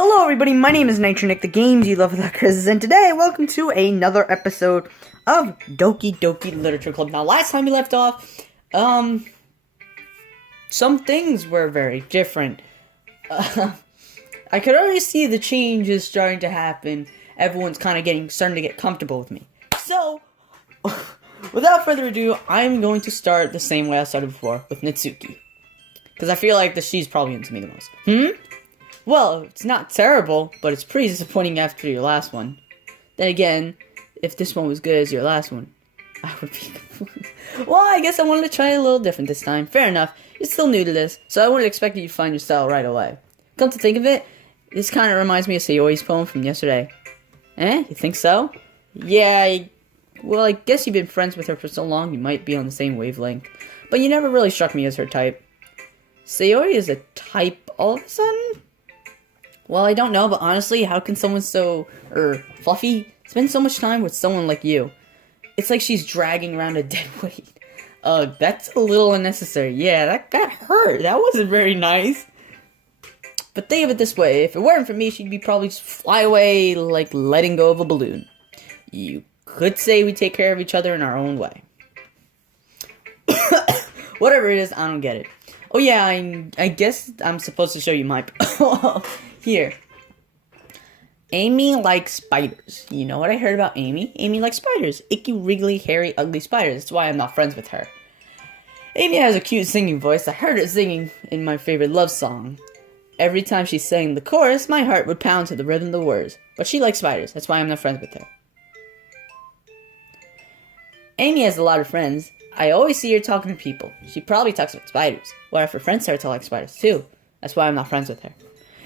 Hello everybody, my name is Nick, the games you love with the Chris, and today, welcome to another episode of Doki Literature Club. Now, last time we left off, some things were very different. I could already see the changes starting to happen. Everyone's kind of starting to get comfortable with me. So, without further ado, I'm going to start the same way I started before, with Natsuki. Because I feel like she's probably into me the most. Well, it's not terrible, but it's pretty disappointing after your last one. Then again, if this one was good as your last one, I would be... Well, I guess I wanted to try it a little different this time. Fair enough. You're still new to this, so I wouldn't expect you to find your style right away. Come to think of it, this kind of reminds me of Sayori's poem from yesterday. You think so? Yeah, well, I guess you've been friends with her for so long, you might be on the same wavelength. But you never really struck me as her type. Sayori is a type all of a sudden? Well, I don't know, but honestly, how can someone so, fluffy spend so much time with someone like you? It's like she's dragging around a dead weight. That's a little unnecessary. Yeah, that hurt. That wasn't very nice. But think of it this way, if it weren't for me, she'd be probably just fly away like letting go of a balloon. You could say we take care of each other in our own way. Whatever it is, I don't get it. Oh yeah, I guess I'm supposed to show you my... Here. Amy likes spiders. You know what I heard about Amy? Amy likes spiders. Icky, wriggly, hairy, ugly spiders. That's why I'm not friends with her. Amy has a cute singing voice. I heard her singing in my favorite love song. Every time she sang the chorus, my heart would pound to the rhythm of the words. But she likes spiders. That's why I'm not friends with her. Amy has a lot of friends. I always see her talking to people. She probably talks about spiders. What if her friends start to like spiders too? That's why I'm not friends with her.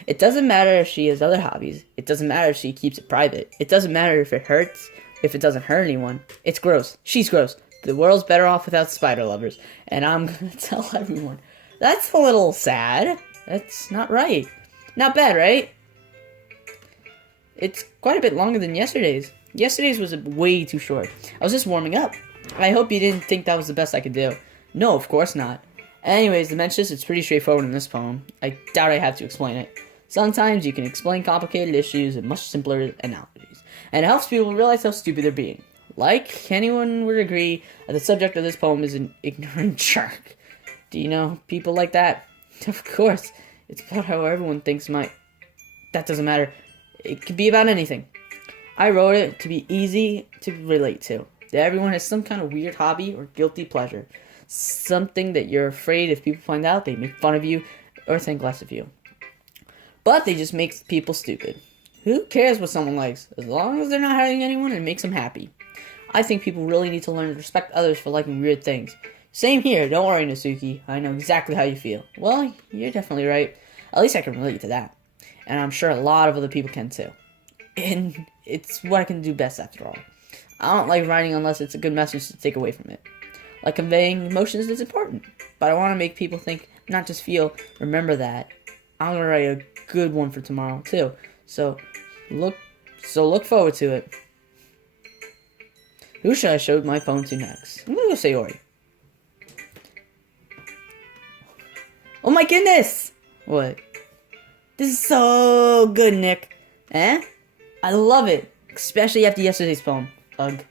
It doesn't matter if she has other hobbies. It doesn't matter if she keeps it private. It doesn't matter if it hurts, if it doesn't hurt anyone. It's gross. She's gross. The world's better off without spider lovers. And I'm gonna tell everyone. That's a little sad. That's not right. Not bad, right? It's quite a bit longer than yesterday's. Yesterday's was way too short. I was just warming up. I hope you didn't think that was the best I could do. No, of course not. Anyways, the mentions, it's pretty straightforward in this poem. I doubt I have to explain it. Sometimes you can explain complicated issues in much simpler analogies, and it helps people realize how stupid they're being. Like, anyone would agree that the subject of this poem is an ignorant jerk. Do you know people like that? Of course. It's about how everyone thinks that doesn't matter. It could be about anything. I wrote it to be easy to relate to. That everyone has some kind of weird hobby or guilty pleasure. Something that you're afraid if people find out, they make fun of you or think less of you. But they just make people stupid. Who cares what someone likes? As long as they're not hurting anyone, it makes them happy. I think people really need to learn to respect others for liking weird things. Same here, don't worry, Natsuki. I know exactly how you feel. Well, you're definitely right. At least I can relate to that. And I'm sure a lot of other people can too. And it's what I can do best after all. I don't like writing unless it's a good message to take away from it. Like conveying emotions is important. But I want to make people think, not just feel, remember that. I'm going to write a good one for tomorrow too. So look forward to it. Who should I show my phone to next? I'm going to go Sayori. Oh my goodness! What? This is so good, Nick. I love it. Especially after yesterday's poem. Ugh.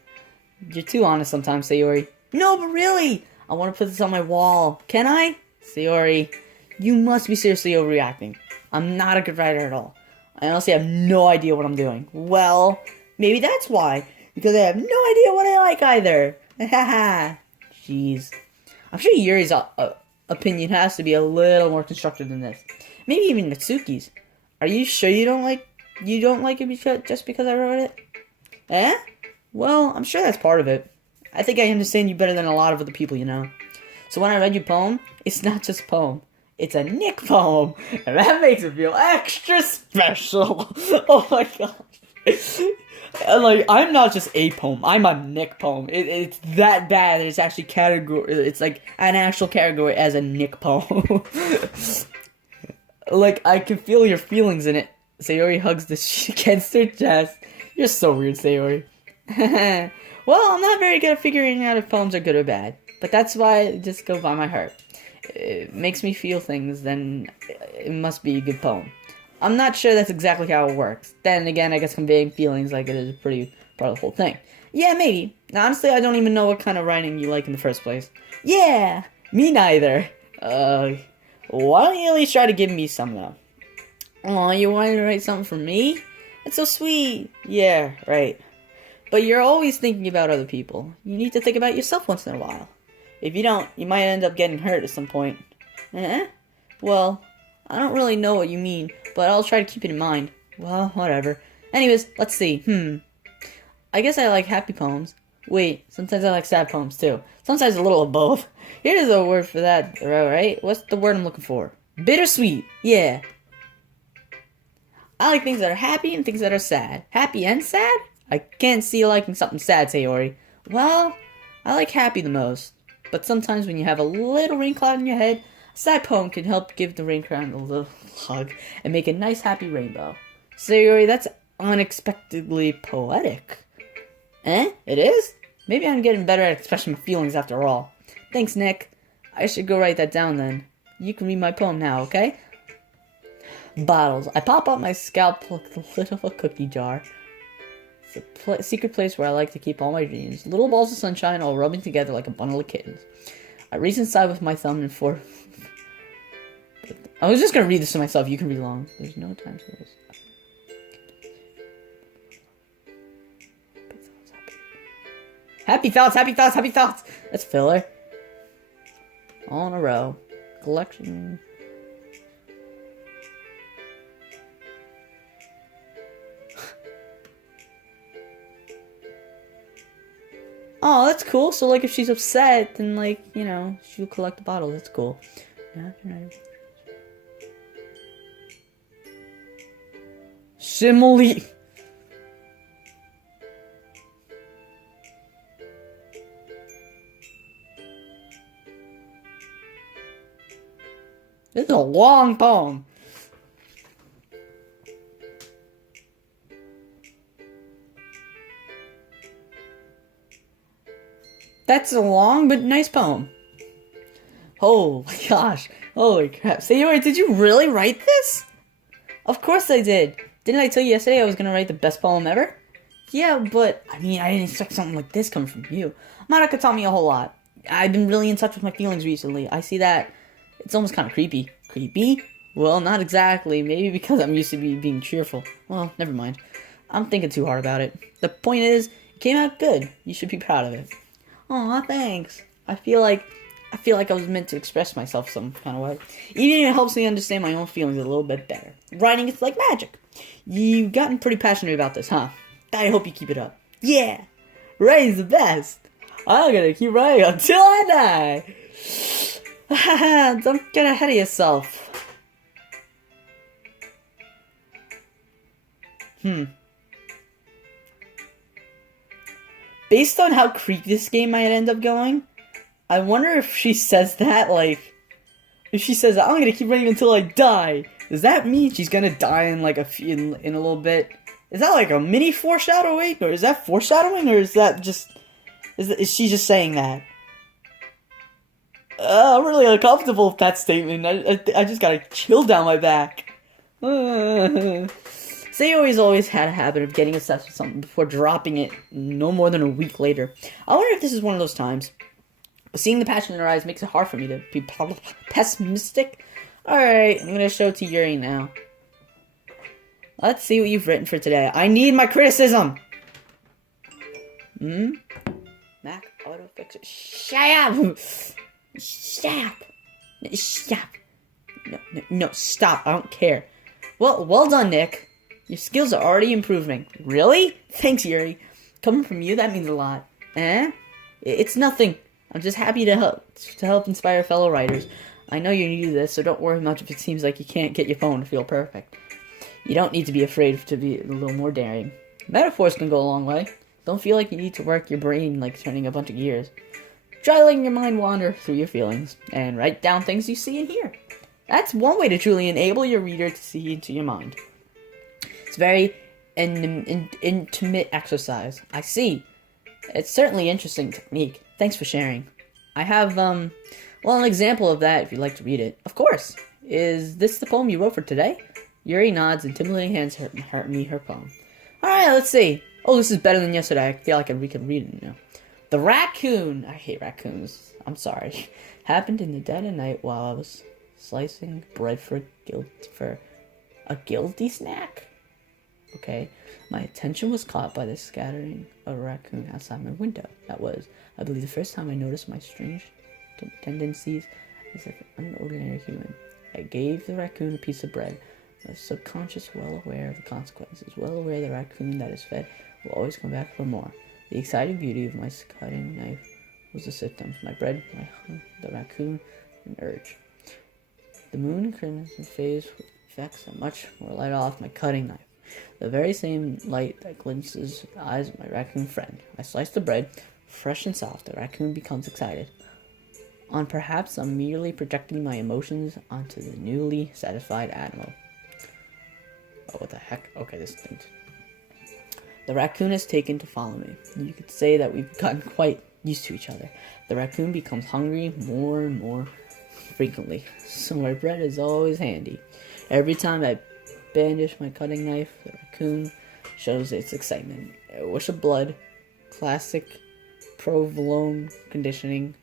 You're too honest sometimes, Sayori. No, but really! I want to put this on my wall. Can I? Sayori, you must be seriously overreacting. I'm not a good writer at all. I honestly have no idea what I'm doing. Well, maybe that's why. Because I have no idea what I like either. Haha. Jeez. I'm sure Yuri's opinion has to be a little more constructive than this. Maybe even Natsuki's. Are you sure you don't like it just because I wrote it? Well, I'm sure that's part of it. I think I understand you better than a lot of other people, you know. So when I read your poem, it's not just a poem. It's a Nick poem. And that makes it feel extra special. Oh my gosh. Like, I'm not just a poem. I'm a Nick poem. It's that bad that it's actually it's like an actual category as a Nick poem. Like, I can feel your feelings in it. Sayori hugs the sheet against her chest. You're so weird, Sayori. Well, I'm not very good at figuring out if poems are good or bad. But that's why I just go by my heart. It makes me feel things, then it must be a good poem. I'm not sure that's exactly how it works. Then again, I guess conveying feelings like it is a pretty part of the whole thing. Yeah, maybe. Honestly, I don't even know what kind of writing you like in the first place. Yeah, me neither. Why don't you at least try to give me some, though? Aw, you wanted to write something for me? That's so sweet. Yeah, right. But you're always thinking about other people. You need to think about yourself once in a while. If you don't, you might end up getting hurt at some point. Well, I don't really know what you mean, but I'll try to keep it in mind. Well, whatever. Anyways, let's see. I guess I like happy poems. Wait, sometimes I like sad poems too. Sometimes a little of both. Here's a word for that, right? What's the word I'm looking for? Bittersweet. Yeah. I like things that are happy and things that are sad. Happy and sad? I can't see you liking something sad, Sayori. Well, I like happy the most. But sometimes when you have a little rain cloud in your head, a sad poem can help give the rain cloud a little hug and make a nice happy rainbow. Sayori, that's unexpectedly poetic. It is? Maybe I'm getting better at expressing my feelings after all. Thanks, Nick. I should go write that down then. You can read my poem now, okay? Bottles. I pop up my scalp like the lid of a cookie jar. It's a secret place where I like to keep all my dreams. Little balls of sunshine all rubbing together like a bundle of kittens. I reach inside with my thumb and four. I was just gonna read this to myself. You can read along. There's no time for this. Happy thoughts, happy thoughts, happy thoughts. That's filler. All in a row. Collection. Oh, that's cool. So, like, if she's upset, then, like, you know, she'll collect the bottle. That's cool. Simile. This is a long poem. That's a long but nice poem. Oh my gosh. Holy crap. Sayori, did you really write this? Of course I did. Didn't I tell you yesterday I was gonna write the best poem ever? Yeah, but, I mean, I didn't expect something like this coming from you. Monica taught me a whole lot. I've been really in touch with my feelings recently. I see that. It's almost kind of creepy. Creepy? Well, not exactly. Maybe because I'm used to being cheerful. Well, never mind. I'm thinking too hard about it. The point is, it came out good. You should be proud of it. Aw, thanks. I feel like I was meant to express myself some kind of way. Even it helps me understand my own feelings a little bit better. Writing is like magic. You've gotten pretty passionate about this, huh? I hope you keep it up. Yeah! Writing's the best! I'm gonna keep writing until I die! Don't get ahead of yourself. Based on how creepy this game might end up going, I wonder if she says that, like, if she says, I'm gonna keep writing until I die, does that mean she's gonna die in, like, in a little bit? Is that, like, a mini foreshadowing, or is that foreshadowing, or is that just, is she just saying that? I'm really uncomfortable with that statement. I just got a chill down my back. Sayori's always had a habit of getting obsessed with something before dropping it no more than a week later. I wonder if this is one of those times. But seeing the passion in her eyes makes it hard for me to be pessimistic. Alright, I'm gonna show it to Yuri now. Let's see what you've written for today. I need my criticism! Mac autofixer. Shut up! Stop! Stop! No, stop. I don't care. Well done, Nick. Your skills are already improving. Really? Thanks, Yuri. Coming from you, that means a lot. It's nothing. I'm just happy to help inspire fellow writers. I know you're new to this, so don't worry much if it seems like you can't get your phone to feel perfect. You don't need to be afraid to be a little more daring. Metaphors can go a long way. Don't feel like you need to work your brain like turning a bunch of gears. Try letting your mind wander through your feelings, and write down things you see and hear. That's one way to truly enable your reader to see into your mind. It's very intimate exercise. I see. It's certainly an interesting technique. Thanks for sharing. I have, an example of that if you'd like to read it. Of course. Is this the poem you wrote for today? Yuri nods and titillating hands heart me her poem. Alright, let's see. Oh, this is better than yesterday. I feel like we could read it now. The raccoon. I hate raccoons. I'm sorry. Happened in the dead of night while I was slicing bread for a guilty snack. Okay. My attention was caught by the scattering of a raccoon outside my window. That was, I believe, the first time I noticed my strange tendencies as an unordinary human. I gave the raccoon a piece of bread. My subconscious, well aware of the consequences, well aware the raccoon that is fed will always come back for more. The exciting beauty of my cutting knife was the symptoms. My bread, the raccoon, an urge. The moon crimson phase effects are much more light off my cutting knife. The very same light that glints the eyes of my raccoon friend. I slice the bread, fresh and soft. The raccoon becomes excited. On perhaps I'm merely projecting my emotions onto the newly satisfied animal. Oh, what the heck? Okay, this thing. The raccoon has taken to follow me. You could say that we've gotten quite used to each other. The raccoon becomes hungry more and more frequently, so my bread is always handy. Every time I bandish my cutting knife, the raccoon shows its excitement. A wish of blood, classic provolone conditioning.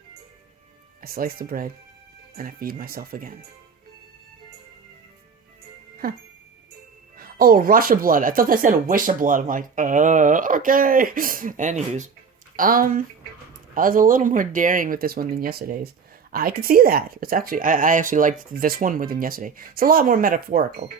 I slice the bread, and I feed myself again. Huh. Oh, a rush of blood. I thought that said a wish of blood. I'm like, okay. Anywho's. I was a little more daring with this one than yesterday's. I could see that. It's actually, I actually liked this one more than yesterday. It's a lot more metaphorical.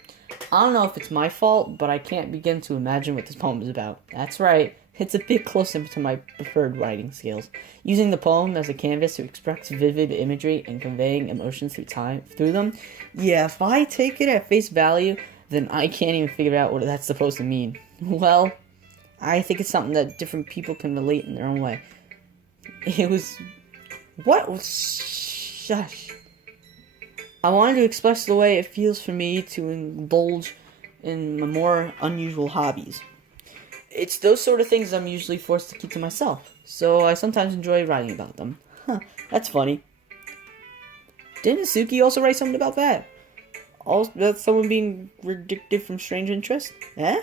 I don't know if it's my fault, but I can't begin to imagine what this poem is about. That's right. It's a bit closer to my preferred writing skills. Using the poem as a canvas to express vivid imagery and conveying emotions through them. Yeah, if I take it at face value, then I can't even figure out what that's supposed to mean. Well, I think it's something that different people can relate in their own way. It was... What was... Shush. I wanted to express the way it feels for me to indulge in my more unusual hobbies. It's those sort of things I'm usually forced to keep to myself, so I sometimes enjoy writing about them. Huh, that's funny. Didn't Suki also write something about that? All about someone being ridiculed from strange interest? Eh?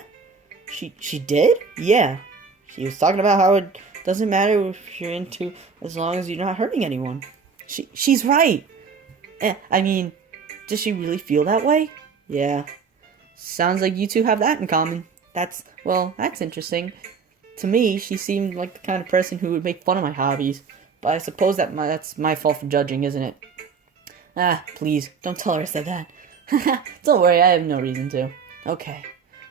She did? Yeah. She was talking about how it doesn't matter if you're into as long as you're not hurting anyone. She's right. I mean, does she really feel that way? Yeah. Sounds like you two have that in common. That's interesting. To me, she seemed like the kind of person who would make fun of my hobbies. But I suppose that's my fault for judging, isn't it? Ah, please, don't tell her I said that. Don't worry, I have no reason to. Okay.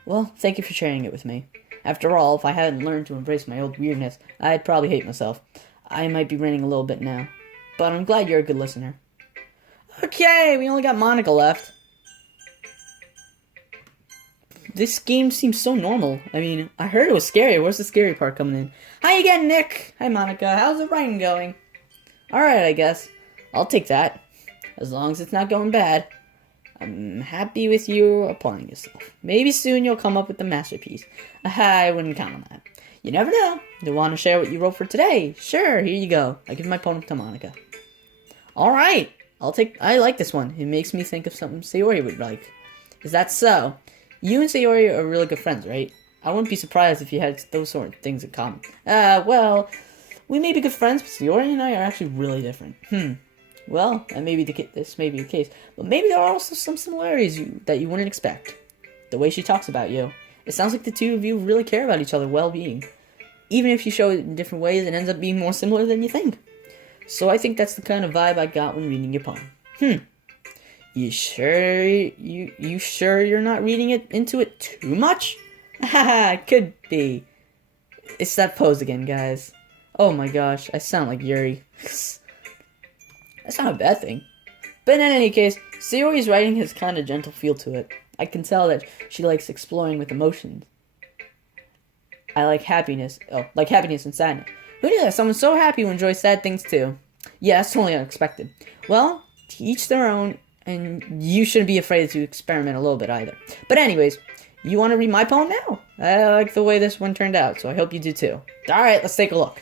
Well, thank you for sharing it with me. After all, if I hadn't learned to embrace my old weirdness, I'd probably hate myself. I might be ranting a little bit now. But I'm glad you're a good listener. Okay, we only got Monica left. This game seems so normal. I mean, I heard it was scary. Where's the scary part coming in? Hi again, Nick. Hi, Monica. How's the writing going? Alright, I guess. I'll take that. As long as it's not going bad. I'm happy with you applying yourself. Maybe soon you'll come up with a masterpiece. I wouldn't count on that. You never know. You want to share what you wrote for today? Sure, here you go. I give my poem to Monica. Alright. I like this one. It makes me think of something Sayori would like. Is that so? You and Sayori are really good friends, right? I wouldn't be surprised if you had those sort of things in common. Well, we may be good friends, but Sayori and I are actually really different. Well, this may be the case, but maybe there are also some similarities that you wouldn't expect. The way she talks about you. It sounds like the two of you really care about each other's well-being. Even if you show it in different ways, it ends up being more similar than you think. So I think that's the kind of vibe I got when reading your poem. You sure you're not reading it into it too much? Haha, could be. It's that pose again, guys. Oh my gosh, I sound like Yuri. That's not a bad thing. But in any case, Sayori's writing has kind of gentle feel to it. I can tell that she likes exploring with emotions. I like happiness. Oh, like happiness and sadness. Who knew that someone so happy who enjoys sad things too? Yeah, that's totally unexpected. Well, to each their own, and you shouldn't be afraid to experiment a little bit either. But anyways, you want to read my poem now? I like the way this one turned out, so I hope you do too. Alright, let's take a look.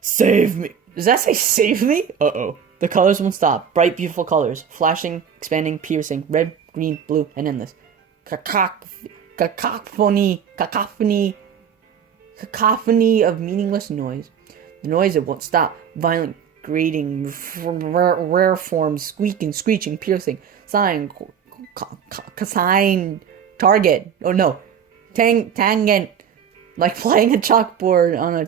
Save me. Does that say save me? Uh-oh. The colors won't stop. Bright, beautiful colors. Flashing, expanding, piercing. Red, green, blue, and endless. Cacophony of meaningless noise. The noise that won't stop. Violent, grating, rare forms, squeaking, screeching, piercing, sighing, target. Oh no. Tangent. Like playing a chalkboard on a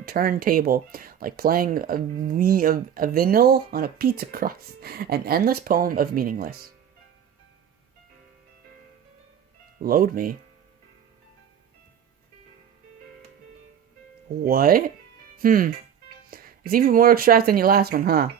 turntable. Like playing a vinyl on a pizza crust. An endless poem of meaningless. Load me. What? It's even more extract than your last one, huh?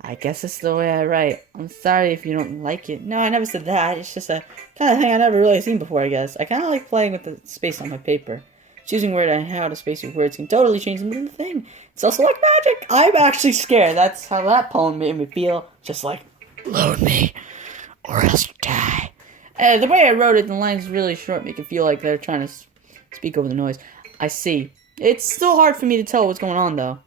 I guess it's the way I write. I'm sorry if you don't like it. No, I never said that. It's just a kind of thing I never really seen before, I guess. I kind of like playing with the space on my paper. Choosing word and how to space your words can totally change the mood of the thing. It's also like magic. I'm actually scared. That's how that poem made me feel. Just like, load me, or else you die. The way I wrote it, the lines really short, make it feel like they're trying to speak over the noise. I see. It's still hard for me to tell what's going on, though.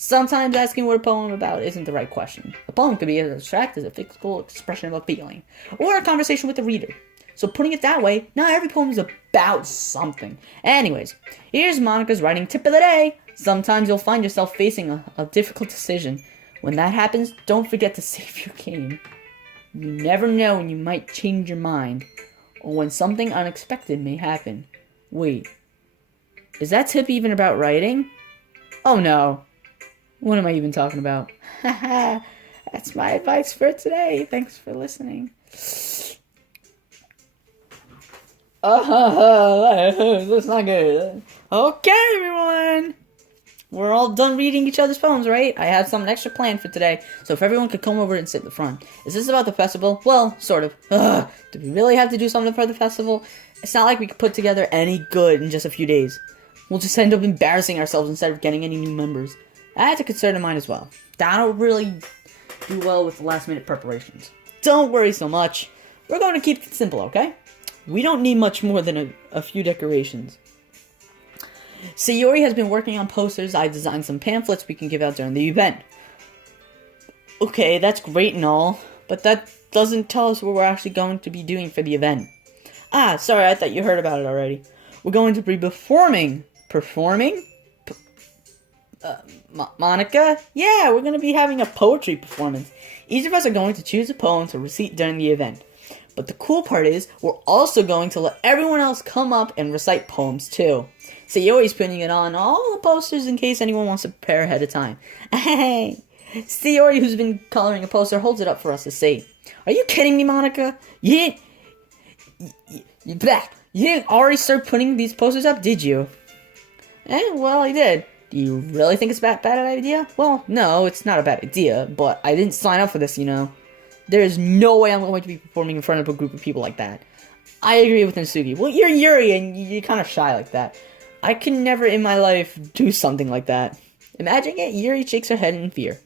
Sometimes asking what a poem about isn't the right question. A poem could be as abstract as a physical expression of a feeling, or a conversation with the reader. So putting it that way, not every poem is about something. Anyways, here's Monica's writing tip of the day. Sometimes you'll find yourself facing a difficult decision. When that happens, don't forget to save your game. You never know when you might change your mind, or when something unexpected may happen. Wait, is that tip even about writing? Oh no. What am I even talking about? Haha, that's my advice for today. Thanks for listening. That's not good. Okay, everyone. We're all done reading each other's poems, right? I had something extra planned for today, so if everyone could come over and sit in the front. Is this about the festival? Well, sort of. Do we really have to do something for the festival? It's not like we could put together any good in just a few days. We'll just end up embarrassing ourselves instead of getting any new members. That's a concern of mine as well. I don't really do well with last-minute preparations. Don't worry so much. We're going to keep it simple, okay? We don't need much more than a few decorations. Sayori has been working on posters. I've designed some pamphlets we can give out during the event. Okay, that's great and all, but that doesn't tell us what we're actually going to be doing for the event. Sorry, I thought you heard about it already. We're going to be performing? Monica? Yeah, we're going to be having a poetry performance. Each of us are going to choose a poem to recite during the event. But the cool part is, we're also going to let everyone else come up and recite poems too. Sayori's putting it on all the posters in case anyone wants to prepare ahead of time. Hey, Sayori, who's been coloring a poster, holds it up for us to see. Are you kidding me, Monica? You didn't already start putting these posters up, did you? Well, I did. Do you really think it's a bad idea? Well, no, it's not a bad idea, but I didn't sign up for this, you know. There is no way I'm going to be performing in front of a group of people like that. I agree with Natsuki. Well, you're Yuri, and you're kind of shy like that. I can never in my life do something like that. Imagine it, Yuri shakes her head in fear.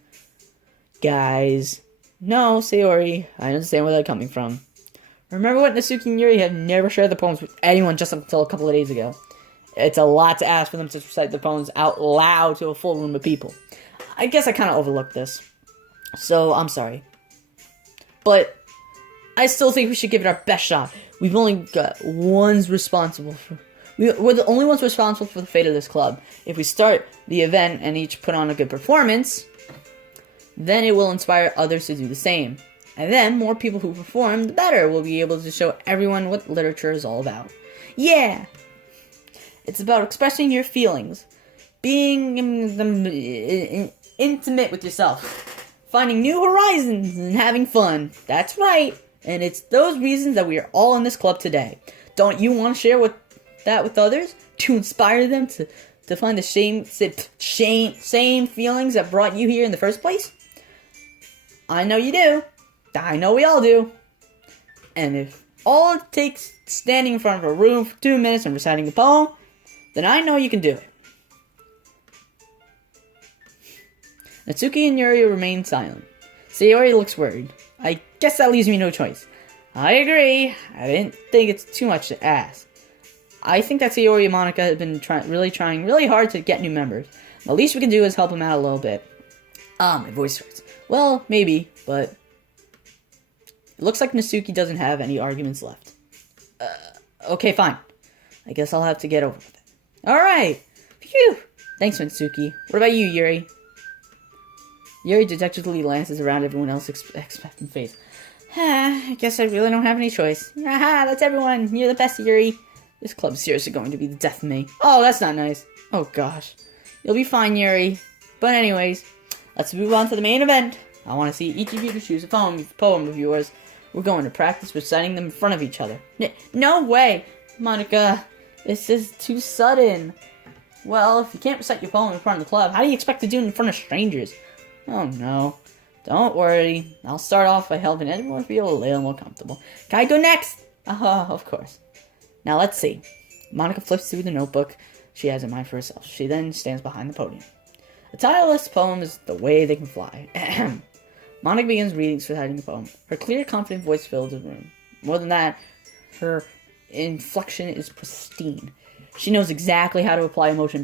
Guys. No, Sayori. I understand where they're coming from. Remember what Natsuki and Yuri have never shared the poems with anyone just until a couple of days ago. It's a lot to ask for them to recite the poems out loud to a full room of people. I guess I kind of overlooked this. So, I'm sorry. But I still think we should give it our best shot. We've only got ones responsible for... We're the only ones responsible for the fate of this club. If we start the event and each put on a good performance, then it will inspire others to do the same. And then, more people who perform, the better. We'll be able to show everyone what literature is all about. Yeah! It's about expressing your feelings. Being intimate with yourself. Finding new horizons and having fun. That's right. And it's those reasons that we are all in this club today. Don't you want to share that with others? To inspire them to find the same feelings that brought you here in the first place? I know you do. I know we all do. And if all it takes standing in front of a room for 2 minutes and reciting a poem, then I know you can do it. Natsuki and Yuri remain silent. Sayori looks worried. I guess that leaves me no choice. I agree. I didn't think it's too much to ask. I think that Sayori and Monica have been trying really hard to get new members. The least we can do is help them out a little bit. My voice hurts. Well, maybe, but it looks like Natsuki doesn't have any arguments left. Okay, fine. I guess I'll have to get over with it. Alright! Phew! Thanks, Natsuki. What about you, Yuri? Yuri dejectedly glances around everyone else's expectant face. I guess I really don't have any choice. Haha, that's everyone. You're the best, Yuri. This club's seriously going to be the death of me. Oh, that's not nice. Oh, gosh. You'll be fine, Yuri. But anyways, let's move on to the main event. I want to see each of you to choose a poem of yours. We're going to practice reciting them in front of each other. No way! Monica, this is too sudden. Well, if you can't recite your poem in front of the club, how do you expect to do it in front of strangers? Oh, no. Don't worry. I'll start off by helping everyone feel a little more comfortable. Can I go next? Oh, of course. Now, let's see. Monica flips through the notebook she has in mind for herself. She then stands behind the podium. The title of this poem is The Way They Can Fly. Monica begins reciting the poem. Her clear, confident voice fills the room. More than that, her inflection is pristine. She knows exactly how to apply emotion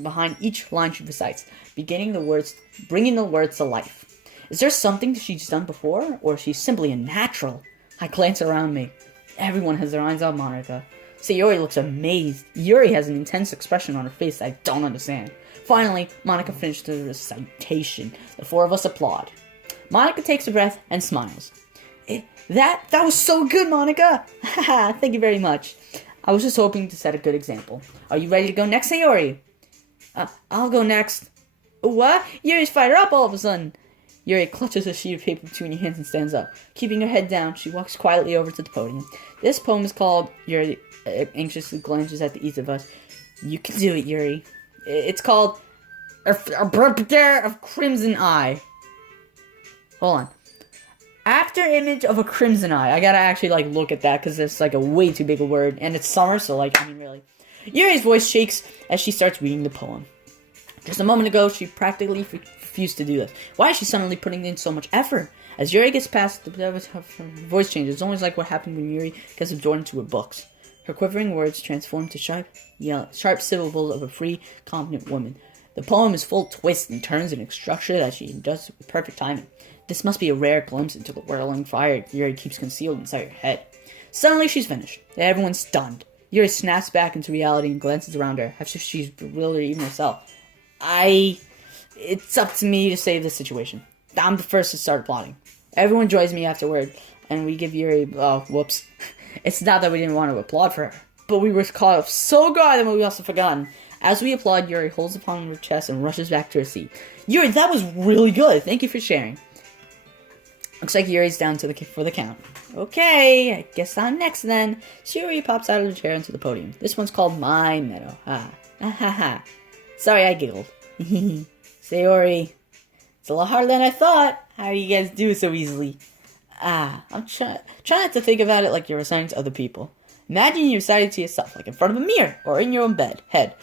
behind each line she recites, bringing the words to life. Is there something she's done before, or is she simply a natural? I glance around me. Everyone has their eyes on Monica. Sayori looks amazed. Yuri has an intense expression on her face I don't understand. Finally, Monica finished the recitation. The four of us applaud. Monica takes a breath and smiles. That was so good, Monica! Haha, thank you very much. I was just hoping to set a good example. Are you ready to go next, Sayori? I'll go next. What? Yuri's fired up all of a sudden. Yuri clutches a sheet of paper between her hands and stands up. Keeping her head down, she walks quietly over to the podium. This poem is called, Yuri anxiously glances at each of us. You can do it, Yuri. It's called A Brother of Crimson Eye. Hold on. After image of a crimson eye. I gotta actually, look at that, because it's, a way too big a word. And it's summer, so, really. Yuri's voice shakes as she starts reading the poem. Just a moment ago, she practically refused to do this. Why is she suddenly putting in so much effort? As Yuri gets past, her voice changes. It's almost like what happened when Yuri gets absorbed into her books. Her quivering words transform to sharp syllables of a free, confident woman. The poem is full of twists and turns and structure that she does with perfect timing. This must be a rare glimpse into the whirling fire Yuri keeps concealed inside her head. Suddenly, she's finished. Everyone's stunned. Yuri snaps back into reality and glances around her, as if she's bewildered even herself. It's up to me to save this situation. I'm the first to start applauding. Everyone joins me afterward, and we give Yuri, whoops. It's not that we didn't want to applaud for her, but we were caught up so guarded that we also forgotten. As we applaud, Yuri holds upon her chest and rushes back to her seat. Yuri, that was really good. Thank you for sharing. Looks like Yuri's down for the count. Okay, I guess I'm next then. Yuri pops out of the chair onto the podium. This one's called My Meadow. Ha. Sorry, I giggled. Sayori, it's a lot harder than I thought. How do you guys do it so easily? I'm trying not to think about it like you're reciting to other people. Imagine you reciting to yourself, like in front of a mirror, or in your own head.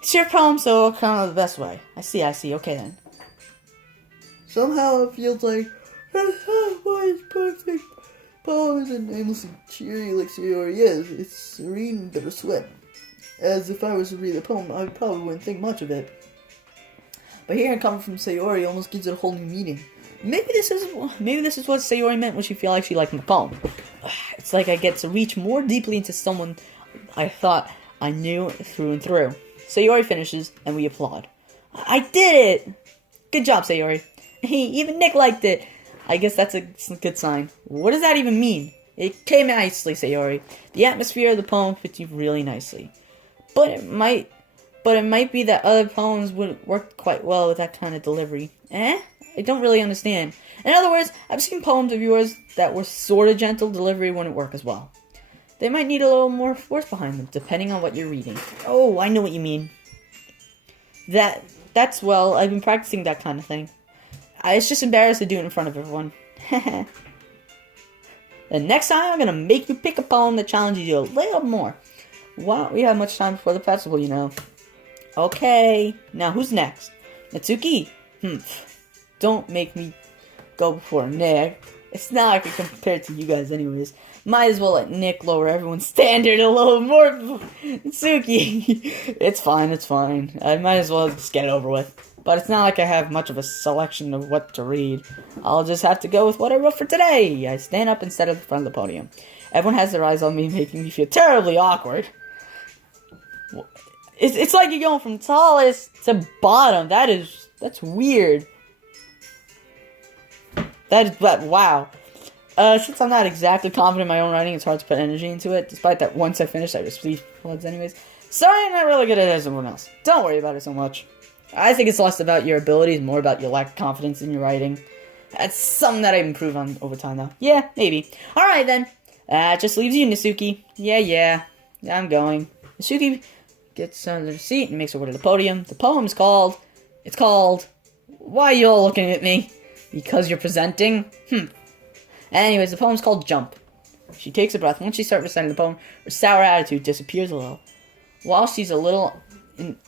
It's your poem, so I'll count it the best way. I see. Okay then. Somehow it feels like why is perfect. Poem isn't aimlessly cheery like Sayori is. It's serene and bittersweet. As if I was to read the poem, I probably wouldn't think much of it. But hearing it coming from Sayori almost gives it a whole new meaning. Maybe this is what Sayori meant when she felt like she liked my poem. It's like I get to reach more deeply into someone I thought I knew through and through. Sayori finishes, and we applaud. I did it! Good job, Sayori. Hey, even Nick liked it. I guess that's a good sign. What does that even mean? It came nicely, Sayori. The atmosphere of the poem fits you really nicely. But it might be that other poems wouldn't work quite well with that kind of delivery. I don't really understand. In other words, I've seen poems of yours that were sort of gentle delivery wouldn't work as well. They might need a little more force behind them, depending on what you're reading. Oh, I know what you mean. That's I've been practicing that kind of thing. It's just embarrassing to do it in front of everyone. The next time, I'm gonna make you pick a poem that challenges you a little more. Wow, we have much time before the festival, you know. Okay, now who's next? Natsuki? Don't make me go before Nick. It's not like I can compare it to you guys anyways. Might as well let Nick lower everyone's standard a little more. Suki. It's fine, it's fine. I might as well just get it over with. But it's not like I have much of a selection of what to read. I'll just have to go with what I wrote for today. I stand up instead of the front of the podium. Everyone has their eyes on me, making me feel terribly awkward. It's like you're going from tallest to bottom. That's weird. Wow. Since I'm not exactly confident in my own writing, it's hard to put energy into it. Despite that, once I finish, I receive floods anyways. Sorry, I'm not really good at it as everyone else. Don't worry about it so much. I think it's less about your abilities, more about your lack of confidence in your writing. That's something that I improve on over time, though. Yeah, maybe. Alright, then. Just leaves you, Nasuki. Yeah, I'm going. Nasuki gets under the seat and makes her way to the podium. The poem is called... Why are you all looking at me? Because you're presenting? Anyways, the poem's called Jump. She takes a breath. Once she starts reciting the poem, her sour attitude disappears a little. While she's a little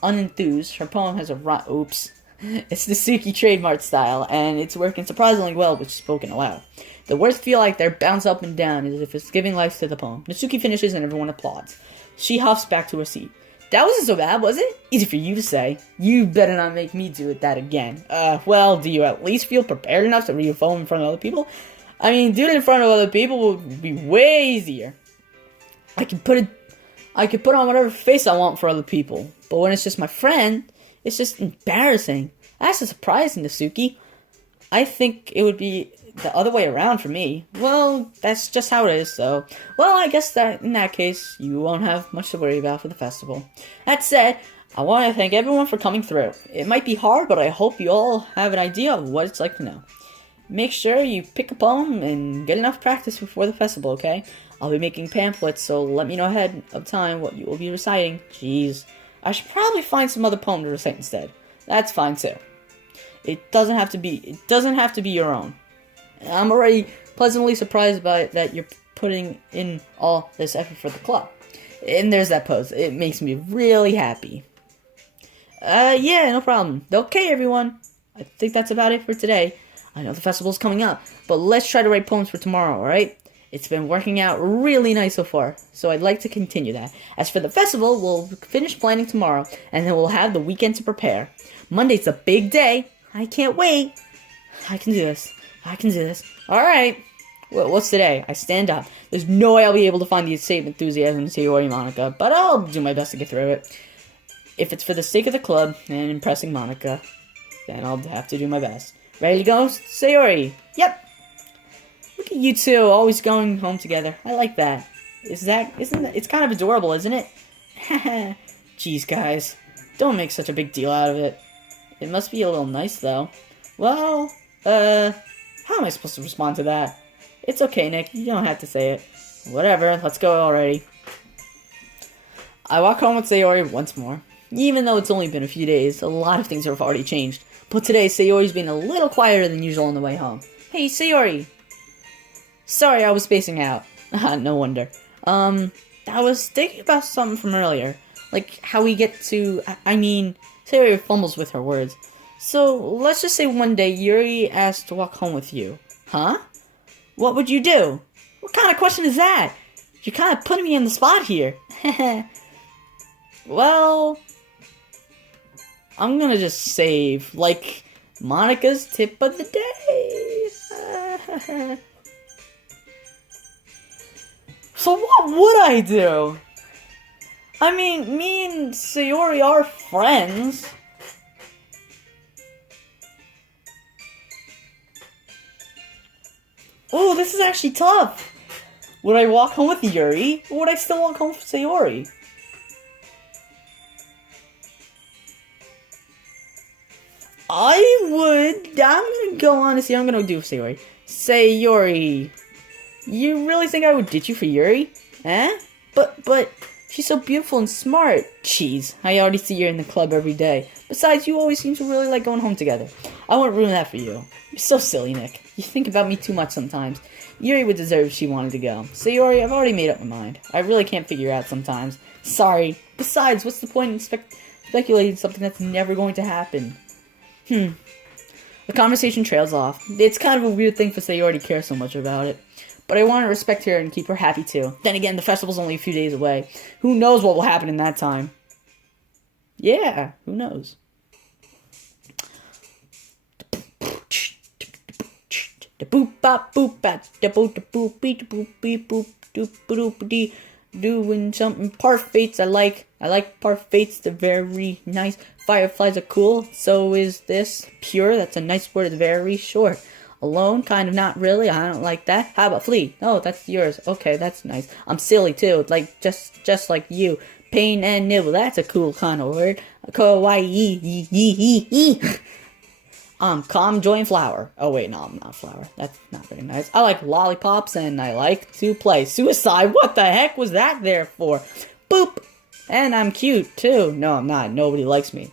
unenthused, her poem has a oops. It's the Suki trademark style, and it's working surprisingly well with spoken aloud. The words feel like they're bounced up and down as if it's giving life to the poem. Nasuki finishes and everyone applauds. She huffs back to her seat. That wasn't so bad, was it? Easy for you to say. You better not make me do that again. Well, do you at least feel prepared enough to read a poem in front of other people? I mean, doing it in front of other people would be way easier. I could put on whatever face I want for other people. But when it's just my friend, it's just embarrassing. That's a surprise, Nasuki. I think it would be the other way around for me. Well, that's just how it is, so... Well, I guess that in that case, you won't have much to worry about for the festival. That said, I want to thank everyone for coming through. It might be hard, but I hope you all have an idea of what it's like to know. Make sure you pick a poem and get enough practice before the festival, okay? I'll be making pamphlets, so let me know ahead of time what you will be reciting. Jeez. I should probably find some other poem to recite instead. That's fine, too. It doesn't have to be your own. I'm already pleasantly surprised by it that you're putting in all this effort for the club. And there's that pose. It makes me really happy. Yeah, no problem. Okay, everyone. I think that's about it for today. I know the festival's coming up, but let's try to write poems for tomorrow, alright? It's been working out really nice so far, so I'd like to continue that. As for the festival, we'll finish planning tomorrow, and then we'll have the weekend to prepare. Monday's a big day. I can't wait. I can do this. Alright. Well, what's today? I stand up. There's no way I'll be able to find the same enthusiasm to Sayori Monica, but I'll do my best to get through it. If it's for the sake of the club and impressing Monica, then I'll have to do my best. Ready to go, Sayori? Yep. Look at you two, always going home together. I like that. It's kind of adorable, isn't it? Jeez, guys. Don't make such a big deal out of it. It must be a little nice, though. Well, how am I supposed to respond to that? It's okay, Nick. You don't have to say it. Whatever, let's go already. I walk home with Sayori once more. Even though it's only been a few days, a lot of things have already changed. But today, Sayori's been a little quieter than usual on the way home. Hey, Sayori! Sorry, I was spacing out. No wonder. I was thinking about something from earlier. Like, how we get to... Sayori fumbles with her words. So, let's just say one day Yuri asked to walk home with you. Huh? What would you do? What kind of question is that? You're kind of putting me on the spot here. Well... I'm gonna just save, like, Monica's tip of the day. So what would I do? I mean, me and Sayori are friends. Oh, this is actually tough. Would I walk home with Yuri, or would I still walk home with Sayori? I'm gonna go honestly, I'm gonna do Sayori. Sayori, you really think I would ditch you for Yuri? Eh? But, she's so beautiful and smart. Jeez, I already see you in the club every day. Besides, you always seem to really like going home together. I wouldn't ruin that for you. You're so silly, Nick. You think about me too much sometimes. Yuri would deserve if she wanted to go. Sayori, I've already made up my mind. I really can't figure out sometimes. Sorry. Besides, what's the point in speculating something that's never going to happen? A The conversation trails off. It's kind of a weird thing for Sayori to care so much about it. But I want to respect her and keep her happy too. Then again, the festival's only a few days away. Who knows what will happen in that time? Yeah, who knows? Doing something parfaits. I like parfaits. They're very nice. Fireflies are cool. So is this. Pure. That's a nice word. It's very short. Alone, kind of not really. I don't like that. How about flea? Oh, that's yours. Okay, that's nice. I'm silly too. Like just like you. Pain and nibble. That's a cool kind of word. Kawaii. Calm, joy, and flower. Oh wait, no, I'm not flower. That's not very nice. I like lollipops and I like to play. Suicide. What the heck was that there for? Boop. And I'm cute too. No, I'm not. Nobody likes me.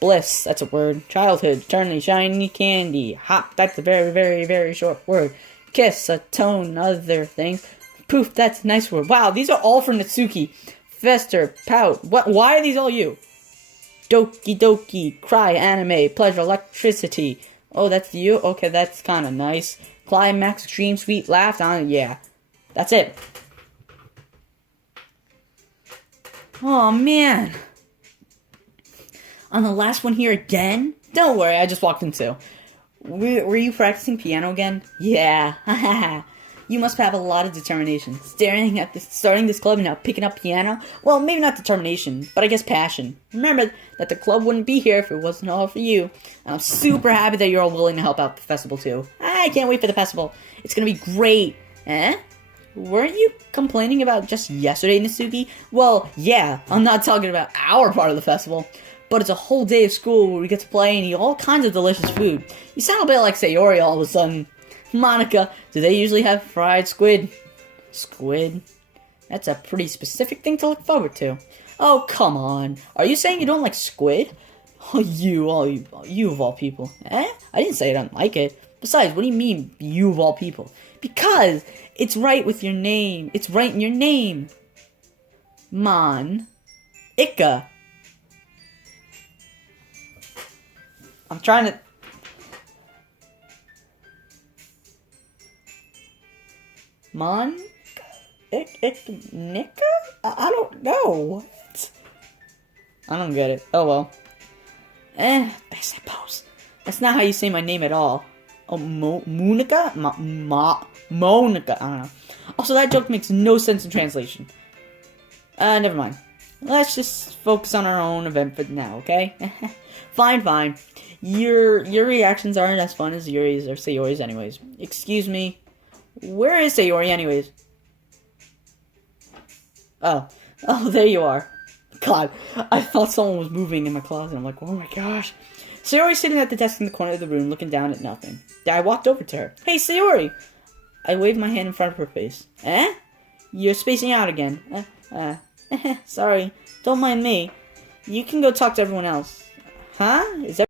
Bliss, that's a word. Childhood, eternally shiny candy. Hop, that's a very, very, very short word. Kiss, a tone, other things. Poof, that's a nice word. Wow, these are all for Natsuki. Fester, pout. What? Why are these all you? Doki doki, cry, anime, pleasure, electricity. Oh, that's you? Okay, that's kind of nice. Climax, dream, sweet, laugh, yeah. That's it. Oh, man. On the last one here again? Don't worry, I just walked in too. Were you practicing piano again? Yeah, you must have a lot of determination. Starting this club and now picking up piano? Well, maybe not determination, but I guess passion. Remember that the club wouldn't be here if it wasn't all for you. And I'm super happy that you're all willing to help out the festival too. I can't wait for the festival. It's gonna be great. Eh? Weren't you complaining about just yesterday, Natsuki? Well, yeah, I'm not talking about our part of the festival. But it's a whole day of school where we get to play and eat all kinds of delicious food. You sound a bit like Sayori all of a sudden. Monica, do they usually have fried squid? Squid? That's a pretty specific thing to look forward to. Oh, come on. Are you saying you don't like squid? Oh, you of all people. Eh? I didn't say I don't like it. Besides, what do you mean, you of all people? Because it's right with your name. It's right in your name. Ika. I'm trying to... Nika? I don't know. What? I don't get it. Oh well. I suppose. That's not how you say my name at all. Oh, Monica? Monica. I don't know. Also, that joke makes no sense in translation. Never mind. Let's just focus on our own event for now, okay? Fine. Your reactions aren't as fun as Yuri's or Sayori's anyways. Excuse me. Where is Sayori anyways? Oh, there you are. God, I thought someone was moving in my closet. I'm like, oh my gosh. Sayori's sitting at the desk in the corner of the room looking down at nothing. I walked over to her. Hey, Sayori! I waved my hand in front of her face. Eh? You're spacing out again. Sorry. Don't mind me. You can go talk to everyone else. Huh? Is that